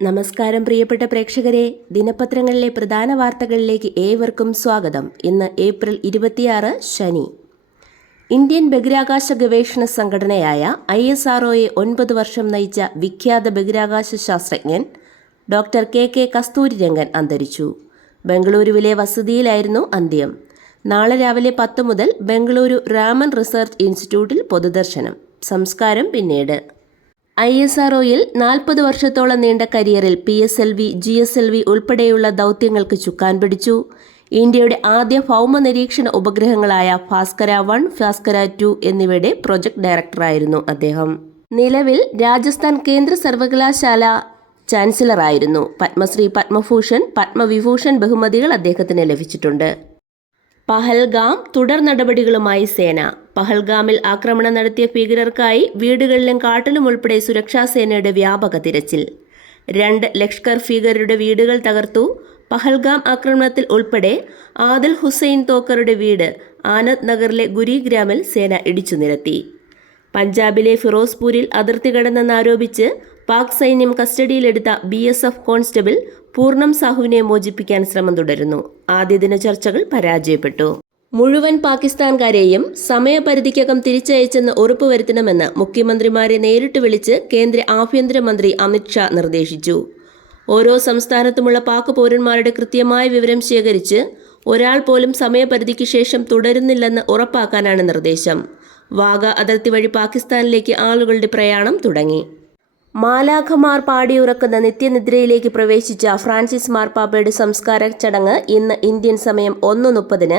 നമസ്കാരം പ്രിയപ്പെട്ട പ്രേക്ഷകരെ, ദിനപത്രങ്ങളിലെ പ്രധാന വാർത്തകളിലേക്ക് ഏവർക്കും സ്വാഗതം. ഇന്ന് ഏപ്രിൽ 26 ശനി. ഇന്ത്യൻ ബഹിരാകാശ ഗവേഷണ സംഘടനയായ ISROയെ 9 വർഷം നയിച്ച വിഖ്യാത ബഹിരാകാശ ശാസ്ത്രജ്ഞൻ ഡോക്ടർ കെ കസ്തൂരിരംഗൻ അന്തരിച്ചു. ബംഗളൂരുവിലെ വസതിയിലായിരുന്നു അന്ത്യം. നാളെ രാവിലെ 10 മുതൽ ബംഗളൂരു രാമൻ റിസർച്ച് ഇൻസ്റ്റിറ്റ്യൂട്ടിൽ പൊതുദർശനം. സംസ്കാരം പിന്നീട്. ISROയിൽ 40 വർഷത്തോളം നീണ്ട കരിയറിൽ PSLV, GSLV ഉൾപ്പെടെയുള്ള ദൗത്യങ്ങൾക്ക് ചുക്കാൻ പിടിച്ചു. ഇന്ത്യയുടെ ആദ്യ ഭൗമ നിരീക്ഷണ ഉപഗ്രഹങ്ങളായ ഭാസ്കര 1, ഭാസ്കര 2 എന്നിവയുടെ പ്രൊജക്ട് ഡയറക്ടറായിരുന്നു അദ്ദേഹം. നിലവിൽ രാജസ്ഥാൻ കേന്ദ്ര സർവകലാശാല ചാൻസലറായിരുന്നു. പത്മശ്രീ, പത്മഭൂഷൺ, പത്മവിഭൂഷൺ ബഹുമതികൾ അദ്ദേഹത്തിന് ലഭിച്ചിട്ടുണ്ട്. പഹൽഗാം തുടർ നടപടികളുമായി സേന. പഹൽഗാമിൽ ആക്രമണം നടത്തിയ ഭീകരർക്കായി വീടുകളിലും കാട്ടിലും ഉൾപ്പെടെ സുരക്ഷാ സേനയുടെ വ്യാപക തിരച്ചിൽ. 2 ലഷ്കർ ഭീകരരുടെ വീടുകൾ തകർത്തു. പഹൽഗാം ആക്രമണത്തിൽ ഉൾപ്പെടെ ആദിൽ ഹുസൈൻ തോക്കറുടെ വീട് ആനന്ദ് നഗറിലെ ഗുരുഗ്രാമിൽ സേന ഇടിച്ചു നിരത്തി. പഞ്ചാബിലെ ഫിറോസ്പൂരിൽ അതിർത്തി കടന്നെന്നാരോപിച്ച് പാക് സൈന്യം കസ്റ്റഡിയിലെടുത്ത BSF കോൺസ്റ്റബിൾ പൂർണ്ണം സാഹുവിനെ മോചിപ്പിക്കാൻ ശ്രമം തുടരുന്നു. ആദ്യ ദിന ചർച്ചകൾ പരാജയപ്പെട്ടു. മുഴുവൻ പാകിസ്ഥാൻകാരെയും സമയപരിധിക്കകം തിരിച്ചയച്ചെന്ന് ഉറപ്പുവരുത്തണമെന്ന് മുഖ്യമന്ത്രിമാരെ നേരിട്ട് വിളിച്ച് കേന്ദ്ര ആഭ്യന്തരമന്ത്രി അമിത് ഷാ നിർദ്ദേശിച്ചു. ഓരോ സംസ്ഥാനത്തുമുള്ള പാക് പൗരന്മാരുടെ കൃത്യമായ വിവരം ശേഖരിച്ച് ഒരാൾ പോലും സമയപരിധിക്ക് ശേഷം തുടരുന്നില്ലെന്ന് ഉറപ്പാക്കാനാണ് നിർദ്ദേശം. വാഗ അതിർത്തി വഴി പാകിസ്ഥാനിലേക്ക് ആളുകളുടെ പ്രയാണം തുടങ്ങി. മാലാഖമാർ പാടിയുറക്കുന്ന നിത്യനിദ്രയിലേക്ക് പ്രവേശിച്ച ഫ്രാൻസിസ് മാർപ്പാപ്പയുടെ സംസ്കാര ചടങ്ങ് ഇന്ന് ഇന്ത്യൻ സമയം 1:30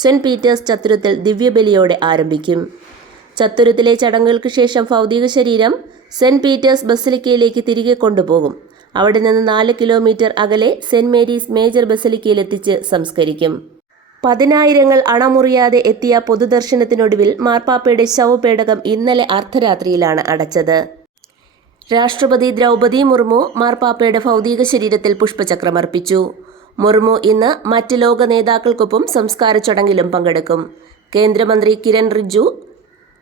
സെന്റ് പീറ്റേഴ്സ് ചത്തുരത്തിൽ ദിവ്യബലിയോടെ ആരംഭിക്കും. ചത്തുരത്തിലെ ചടങ്ങുകൾക്ക് ശേഷം ഭൗതിക ശരീരം സെന്റ് പീറ്റേഴ്സ് ബസലിക്കയിലേക്ക് തിരികെ കൊണ്ടുപോകും. അവിടെ നിന്ന് 4 കിലോമീറ്റർ അകലെ സെന്റ് മേരീസ് മേജർ ബസലിക്കയിലെത്തിച്ച് സംസ്കരിക്കും. 10,000 അണമുറിയാതെ എത്തിയ പൊതുദർശനത്തിനൊടുവിൽ മാർപ്പാപ്പയുടെ ശവപേടകം ഇന്നലെ അർദ്ധരാത്രിയിലാണ് അടച്ചത്. രാഷ്ട്രപതി ദ്രൗപദി മുർമു മാർപ്പാപ്പയുടെ ഭൗതിക ശരീരത്തിൽ പുഷ്പചക്രമർപ്പിച്ചു. മുർമു ഇന്ന് മറ്റ് ലോക നേതാക്കൾക്കൊപ്പം സംസ്കാര ചടങ്ങിലും പങ്കെടുക്കും. കേന്ദ്രമന്ത്രി കിരൺ റിജ്ജു,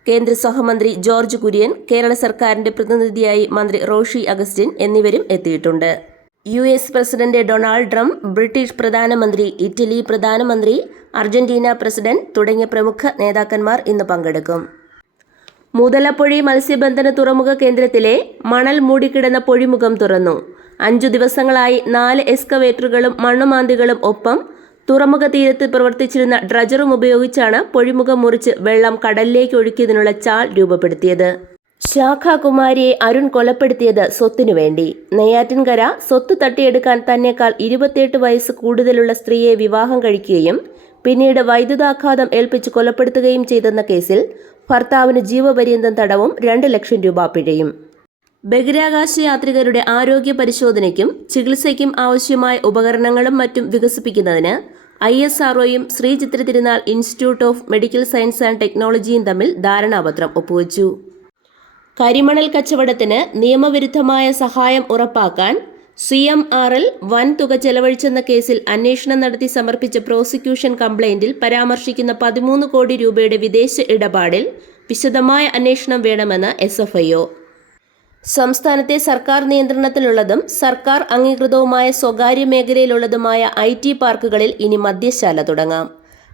കേന്ദ്ര സഹമന്ത്രി ജോർജ് കുര്യൻ, കേരള സർക്കാരിന്റെ പ്രതിനിധിയായി മന്ത്രി റോഷി അഗസ്റ്റിൻ എന്നിവരും എത്തിയിട്ടുണ്ട്. US president Donald Trump, British പ്രധാനമന്ത്രി, ഇറ്റലി പ്രധാനമന്ത്രി, അർജന്റീന പ്രസിഡന്റ് തുടങ്ങിയ പ്രമുഖ നേതാക്കന്മാർ ഇന്ന് പങ്കെടുക്കും. മുതലപ്പൊഴി മത്സ്യബന്ധന തുറമുഖ കേന്ദ്രത്തിലെ മണൽ മൂടിക്കിടന്ന പൊഴിമുഖം തുറന്നു. 5 ദിവസങ്ങളായി 4 എക്സ്കവേറ്ററുകളും മണ്ണുമാന്തികളും ഒപ്പം തുറമുഖ തീരത്ത് പ്രവർത്തിച്ചിരുന്ന ഡ്രജറും ഉപയോഗിച്ചാണ് പൊഴിമുഖം മുറിച്ച് വെള്ളം കടലിലേക്ക് ഒഴുക്കിയതിനുള്ള ചാൽ രൂപപ്പെടുത്തിയത്. ശാഖാകുമാരിയെ അരുൺ കൊലപ്പെടുത്തിയത് സ്വത്തിനു വേണ്ടി. നെയ്യാറ്റിൻകര സ്വത്ത് തട്ടിയെടുക്കാൻ തന്നെക്കാൾ 28 വയസ്സ് കൂടുതലുള്ള സ്ത്രീയെ വിവാഹം കഴിക്കുകയും പിന്നീട് വൈദ്യുതാഘാതം ഏൽപ്പിച്ച് കൊലപ്പെടുത്തുകയും ചെയ്തെന്ന കേസിൽ ഭർത്താവിന് ജീവപര്യന്തം തടവും 2 ലക്ഷം രൂപ പിഴയും. ബഹിരാകാശ യാത്രികരുടെ ആരോഗ്യ പരിശോധനയ്ക്കും ചികിത്സയ്ക്കും ആവശ്യമായ ഉപകരണങ്ങളും മറ്റും വികസിപ്പിക്കുന്നതിന് ISROയും ശ്രീ ചിത്ര തിരുനാൾ institute of medical science and ടെക്നോളജിയും തമ്മിൽ ധാരണാപത്രം ഒപ്പുവച്ചു. കരിമണൽ കച്ചവടത്തിന് നിയമവിരുദ്ധമായ സഹായം ഉറപ്പാക്കാൻ CMRL വൻതുക ചെലവഴിച്ചെന്ന കേസിൽ അന്വേഷണം നടത്തി സമർപ്പിച്ച പ്രോസിക്യൂഷൻ കംപ്ലയിന്റിൽ പരാമർശിക്കുന്ന 13 കോടി രൂപയുടെ വിദേശ ഇടപാടിൽ വിശദമായ അന്വേഷണം വേണമെന്ന് SFIO. സംസ്ഥാനത്തെ സർക്കാർ നിയന്ത്രണത്തിലുള്ളതും സർക്കാർ അംഗീകൃതവുമായ സ്വകാര്യ മേഖലയിലുള്ളതുമായ IT പാർക്കുകളിൽ ഇനി മദ്യശാല തുടങ്ങാം.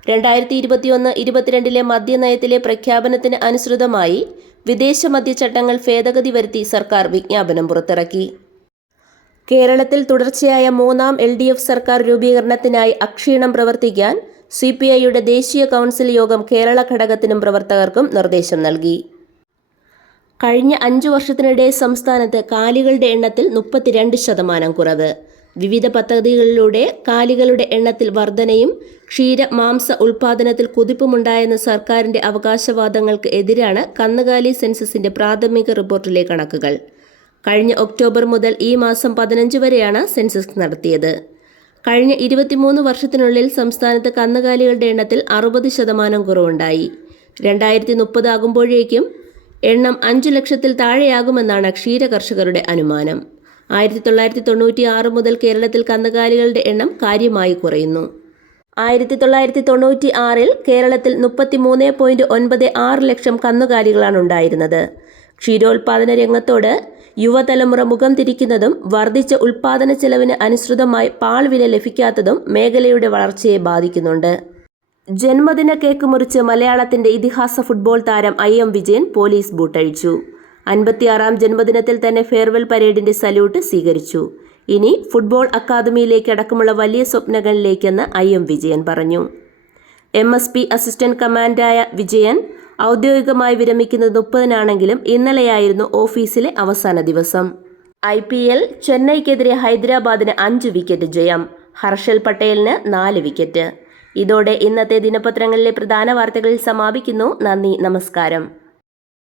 2021-22 മദ്യനയത്തിലെ പ്രഖ്യാപനത്തിന് അനുസൃതമായി വിദേശ മദ്യചട്ടങ്ങൾ ഭേദഗതി വരുത്തി സർക്കാർ വിജ്ഞാപനം പുറത്തിറക്കി. കേരളത്തിൽ തുടർച്ചയായ 3ാം LDF സർക്കാർ രൂപീകരണത്തിനായി അക്ഷീണം പ്രവർത്തിക്കാൻ CPIയുടെ ദേശീയ കൗൺസിൽ യോഗം കേരള ഘടകത്തിനും പ്രവർത്തകർക്കും നിർദ്ദേശം നൽകി. കഴിഞ്ഞ 5 വർഷത്തിനിടെ സംസ്ഥാനത്ത് കാലികളുടെ എണ്ണത്തിൽ 32% കുറവ്. വിവിധ പദ്ധതികളിലൂടെ കാലികളുടെ എണ്ണത്തിൽ വർധനയും ക്ഷീര-മാംസ ഉൽപാദനത്തിൽ കുതിപ്പുമുണ്ടായെന്ന സർക്കാരിന്റെ അവകാശവാദങ്ങൾക്ക് എതിരാണ് കന്നുകാലി സെൻസസിന്റെ പ്രാഥമിക റിപ്പോർട്ടിലെ കണക്കുകൾ. കഴിഞ്ഞ ഒക്ടോബർ മുതൽ ഈ മാസം 15 വരെയാണ് സെൻസസ് നടത്തിയത്. കഴിഞ്ഞ 23 വർഷത്തിനുള്ളിൽ സംസ്ഥാനത്ത് കന്നുകാലികളുടെ എണ്ണത്തിൽ 60% കുറവുണ്ടായി. 2030 ആകുമ്പോഴേക്കും എണ്ണം 5 ലക്ഷത്തിൽ താഴെയാകുമെന്നാണ് ക്ഷീരകർഷകരുടെ അനുമാനം. 1996 മുതൽ കേരളത്തിൽ കന്നുകാലികളുടെ എണ്ണം കാര്യമായി കുറയുന്നു. 1996 കേരളത്തിൽ 33.96 ലക്ഷം കന്നുകാലികളാണ് ഉണ്ടായിരുന്നത്. ക്ഷീരോത്പാദന രംഗത്തോട് യുവതലമുറ മുഖം തിരിക്കുന്നതും വർദ്ധിച്ച ഉൽപാദന ചെലവിന് അനുസൃതമായി പാഴ്വില ലഭിക്കാത്തതും മേഖലയുടെ വളർച്ചയെ ബാധിക്കുന്നുണ്ട്. ജന്മദിന കേക്ക് മുറിച്ച് മലയാളത്തിന്റെ ഇതിഹാസ ഫുട്ബോൾ താരം IM വിജയൻ പോലീസ് ബൂട്ടഴിച്ചു. 56-ാം ജന്മദിനത്തിൽ തന്നെ ഫെയർവെൽ പരേഡിന്റെ സല്യൂട്ട് സ്വീകരിച്ചു. ഇനി ഫുട്ബോൾ അക്കാദമിയിലേക്ക് അടക്കമുള്ള വലിയ സ്വപ്നങ്ങളിലേക്കെന്ന് IM വിജയൻ പറഞ്ഞു. MSP അസിസ്റ്റന്റ് കമാൻഡറായ വിജയൻ ഔദ്യോഗികമായി വിരമിക്കുന്നത് 30-നാണെങ്കിലും ഇന്നലെയായിരുന്നു ഓഫീസിലെ അവസാന ദിവസം. IPL ചെന്നൈക്കെതിരെ ഹൈദരാബാദിന് 5 വിക്കറ്റ് ജയം. ഹർഷൽ പട്ടേലിന് 4 വിക്കറ്റ്. ഇതോടെ ഇന്നത്തെ ദിനപത്രങ്ങളിലെ പ്രധാന വാർത്തകൾ സമാപിക്കുന്നു. നന്ദി, നമസ്കാരം.